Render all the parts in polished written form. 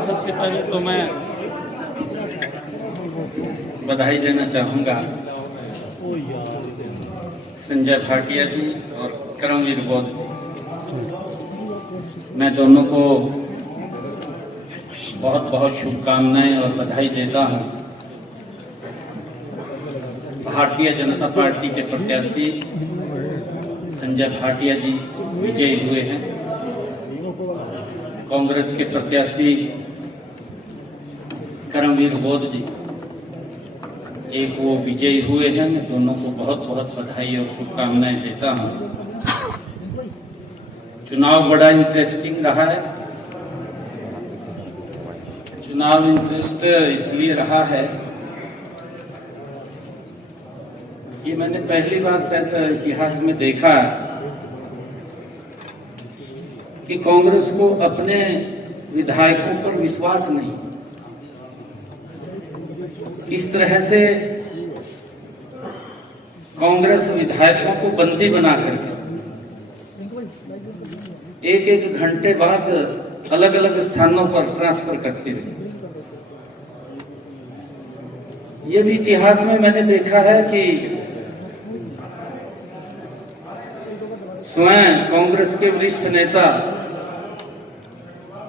सबसे पहले तो मैं बधाई देना चाहूँगा संजय भाटिया जी और करमवीर बौद्ध। मैं दोनों को बहुत बहुत शुभकामनाएं और बधाई देता हूँ। भारतीय जनता पार्टी के प्रत्याशी संजय भाटिया जी विजयी हुए हैं। कांग्रेस के प्रत्याशी करमवीर बौद्ध जी एक वो विजयी हुए हैं। मैं दोनों को बहुत बहुत बधाई और शुभकामनाएं देता हूं। चुनाव बड़ा इंटरेस्टिंग रहा है। चुनाव इंटरेस्ट इसलिए रहा है कि मैंने पहली बार शायद इतिहास में देखा कि कांग्रेस को अपने विधायकों पर विश्वास नहीं। इस तरह से कांग्रेस विधायकों को बंदी बना करके एक एक घंटे बाद अलग अलग स्थानों पर ट्रांसफर करती रही। ये भी इतिहास में मैंने देखा है कि स्वयं कांग्रेस के वरिष्ठ नेता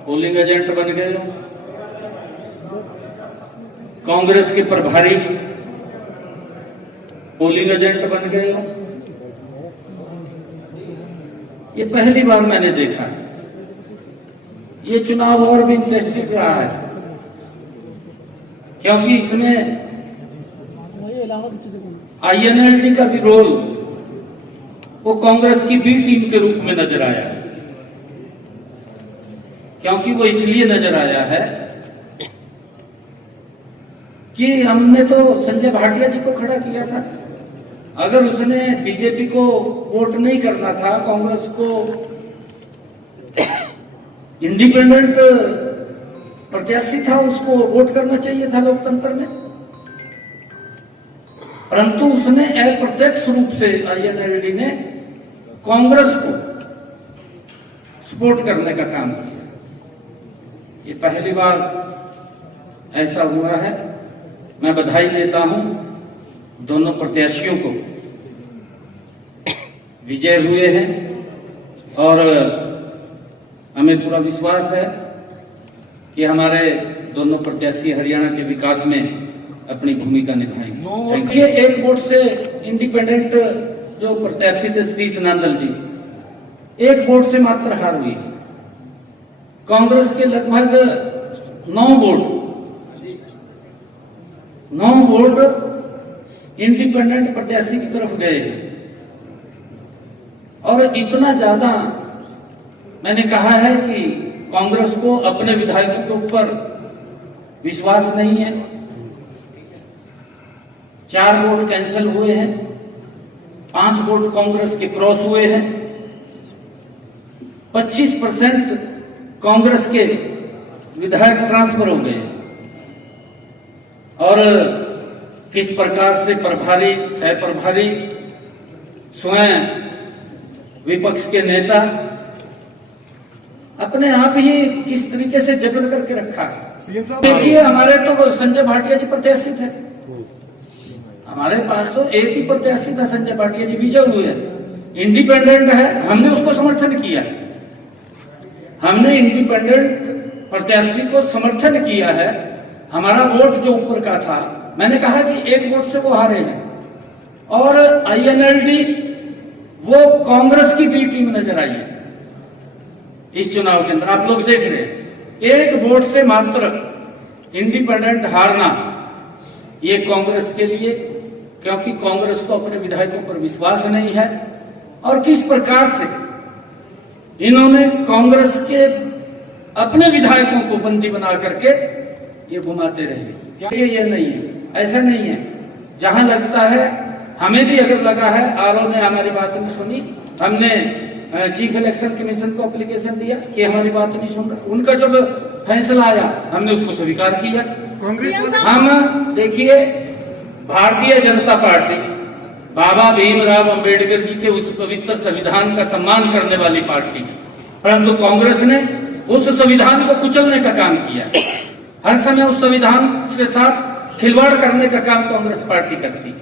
पोलिंग एजेंट बन गए, कांग्रेस के प्रभारी पोलिंग एजेंट बन गए। ये पहली बार मैंने देखा है। ये चुनाव और भी इंटरेस्टिंग रहा है क्योंकि इसमें INLD का भी रोल वो कांग्रेस की बी टीम के रूप में नजर आया है। क्योंकि वो इसलिए नजर आया है कि हमने तो संजय भाटिया जी को खड़ा किया था। अगर उसने बीजेपी को वोट नहीं करना था, कांग्रेस को इंडिपेंडेंट प्रत्याशी था, उसको वोट करना चाहिए था लोकतंत्र में। परंतु उसने अप्रत्यक्ष रूप से INLD ने कांग्रेस को सपोर्ट करने का काम किया। ये पहली बार ऐसा हुआ है। मैं बधाई देता हूं दोनों प्रत्याशियों को, विजय हुए हैं और हमें पूरा विश्वास है कि हमारे दोनों प्रत्याशी हरियाणा के विकास में अपनी भूमिका निभाएंगे। ये एक वोट से इंडिपेंडेंट जो प्रत्याशी थे सतीश नांदल जी, एक वोट से मात्र हार हुई। कांग्रेस के लगभग 9 वोट इंडिपेंडेंट प्रत्याशी की तरफ गए और इतना ज्यादा मैंने कहा है कि कांग्रेस को अपने विधायकों के ऊपर विश्वास नहीं है। 4 वोट कैंसिल हुए हैं, 5 वोट कांग्रेस के क्रॉस हुए हैं, 25% कांग्रेस के विधायक ट्रांसफर हो गए और किस प्रकार से प्रभारी, सह प्रभारी, स्वयं विपक्ष के नेता अपने आप ही किस तरीके से जबरन करके रखा है। देखिए, हमारे तो संजय भाटिया जी प्रत्याशी थे। हमारे पास तो एक ही प्रत्याशी था, संजय भाटिया जी विजय हुए हैं। इंडिपेंडेंट है, हमने उसको समर्थन किया। हमने इंडिपेंडेंट प्रत्याशी को समर्थन किया है। हमारा वोट जो ऊपर का था, मैंने कहा कि एक वोट से वो हारे हैं और INLD वो कांग्रेस की बी टीम नजर आई है इस चुनाव के अंदर। आप लोग देख रहे हैं, एक वोट से मात्र इंडिपेंडेंट हारना ये कांग्रेस के लिए, क्योंकि कांग्रेस को अपने विधायकों पर विश्वास नहीं है और किस प्रकार से इन्होंने कांग्रेस के अपने विधायकों को बंदी बना करके ये घुमाते रहे। ये नहीं है, ऐसा नहीं है। जहां लगता है, हमें भी अगर लगा है, RO ने हमारी बात नहीं सुनी, हमने चीफ इलेक्शन कमीशन को एप्लीकेशन दिया कि हमारी बात नहीं सुन रहा। उनका जब फैसला आया हमने उसको स्वीकार किया। हम देखिए, भारतीय जनता पार्टी बाबा भीमराव अंबेडकर जी के उस पवित्र संविधान का सम्मान करने वाली पार्टी है, परंतु कांग्रेस ने उस संविधान को कुचलने का काम किया। हर समय उस संविधान के साथ खिलवाड़ करने का काम कांग्रेस पार्टी करती है।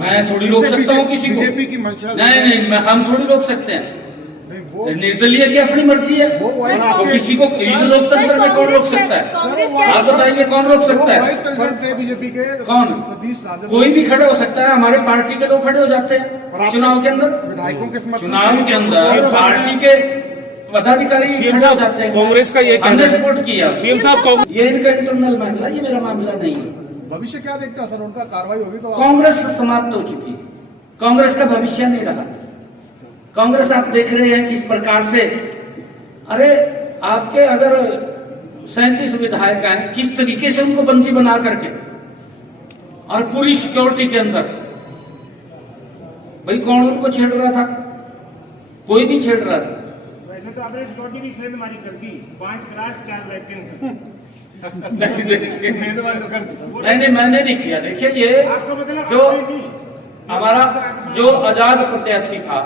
मैं थोड़ी रोक सकता हूँ किसी को? नहीं, हम थोड़ी रोक सकते हैं। निर्दलीय की अपनी मर्जी है, तो किसी को इस लोकतंत्र में कौन रोक सकता है? आप बताइए कौन रोक सकता है? बीजेपी के कौन? कोई भी खड़े हो सकता है। हमारे पार्टी के लोग खड़े हो जाते हैं चुनाव के अंदर। विधायकों के चुनाव के अंदर पार्टी के पदाधिकारी खड़े हो जाते हैं। कांग्रेस का ये हमने सपोर्ट किया। सीएम साहब, ये इनका इंटरनल मामला, ये मेरा मामला नहीं है। भविष्य क्या देखता है सर? उनका कार्रवाई होगी तो कांग्रेस समाप्त हो चुकी है, कांग्रेस का भविष्य नहीं रहा। कांग्रेस आप देख रहे हैं किस प्रकार से, अरे आपके अगर 37 विधायक हैं, किस तरीके से उनको बंदी बना करके और पूरी सिक्योरिटी के अंदर, भाई कौन उनको छेड़ रहा था? कोई नहीं छेड़ रहा था। वैसे तो आपने सिक्योरिटी की सेंधमारी कर दी, 5 क्लास 4 वैकेंसी। नहीं, मैंने नहीं किया। देखिए, ये जो हमारा जो आजाद प्रत्याशी था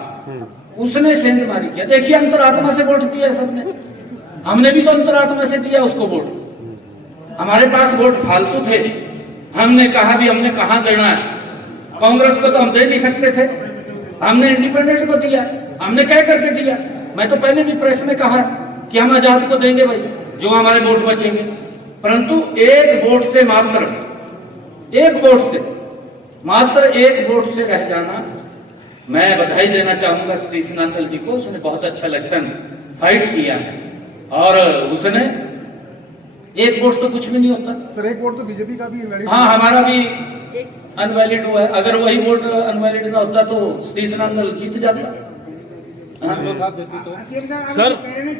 उसने सेंधमारी किया। देखिए, अंतरात्मा से वोट दिया सबने, हमने भी तो अंतरात्मा से दिया उसको वोट। हमारे पास वोट फालतू थे, हमने कहा भी हमने कहां देना है। कांग्रेस को तो हम दे नहीं सकते थे, हमने इंडिपेंडेंट को दिया। हमने कह करके दिया। मैं तो पहले भी प्रेस में कहा कि हम आजाद को देंगे भाई, जो हमारे वोट बचेंगे। परंतु एक वोट से मात्र एक वोट से रह जाना, मैं बधाई देना चाहूंगा श्री सिनांदल जी को। उसने बहुत अच्छा इलेक्शन फाइट किया है और उसने एक वोट तो कुछ भी नहीं होता सर। एक वोट तो बीजेपी का भी इनवैलिड। हाँ, हमारा भी अनवैलिड हुआ है। अगर वही वोट अनवैलिड ना होता तो श्री सिनांदल जीत जाता। सर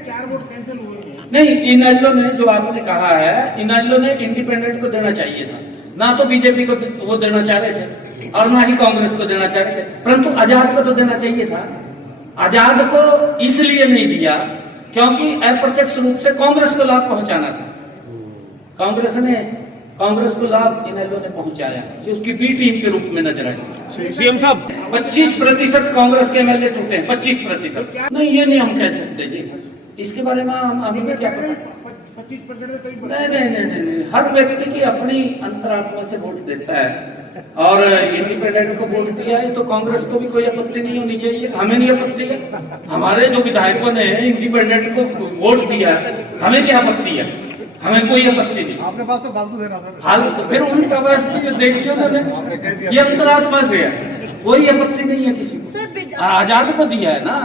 4 वोट कैंसिल हुए। नहीं, इनेलो ने जो आपने कहा है, इनेलो ने इंडिपेंडेंट को देना चाहिए था। ना तो बीजेपी को वो देना चाह रहे थे और ना ही कांग्रेस को देना चाह रहे थे, परंतु आजाद को तो देना चाहिए था। आजाद को इसलिए नहीं दिया क्योंकि अप्रत्यक्ष रूप से कांग्रेस को लाभ पहुंचाना था। कांग्रेस को लाभ इनेलो ने पहुंचाया, ये उसकी बी टीम के रूप में नजर आई। सीएम साहब, 25% कांग्रेस के एमएलए टूटे हैं, 25%। नहीं, ये नहीं हम कह सकते जी, इसके बारे में हम अभी भी क्या पता। 25% में कई नहीं, हर व्यक्ति की अपनी अंतरात्मा से वोट देता है और इंडिपेंडेंट को वोट दिया है तो कांग्रेस को भी कोई आपत्ति नहीं होनी चाहिए। हमें नहीं आपत्ति है, हमारे जो विधायकों ने इंडिपेंडेंट को वोट दिया, हमें क्या आपत्ति है? हमें कोई आपत्ति नहीं। आपके पास तो फालतू दे रहा था। फालतू फिर उनका पास भी देखिए उन्होंने, ये अंतरात्मा से है, कोई आपत्ति नहीं है किसी को। आजाद को दिया है ना,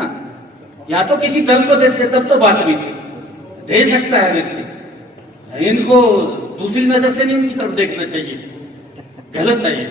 या तो किसी दल को देते तब तो बात भी थी। दे सकता है व्यक्ति, इनको दूसरी नजर से नहीं उनकी तरफ देखना चाहिए, गलत है ये।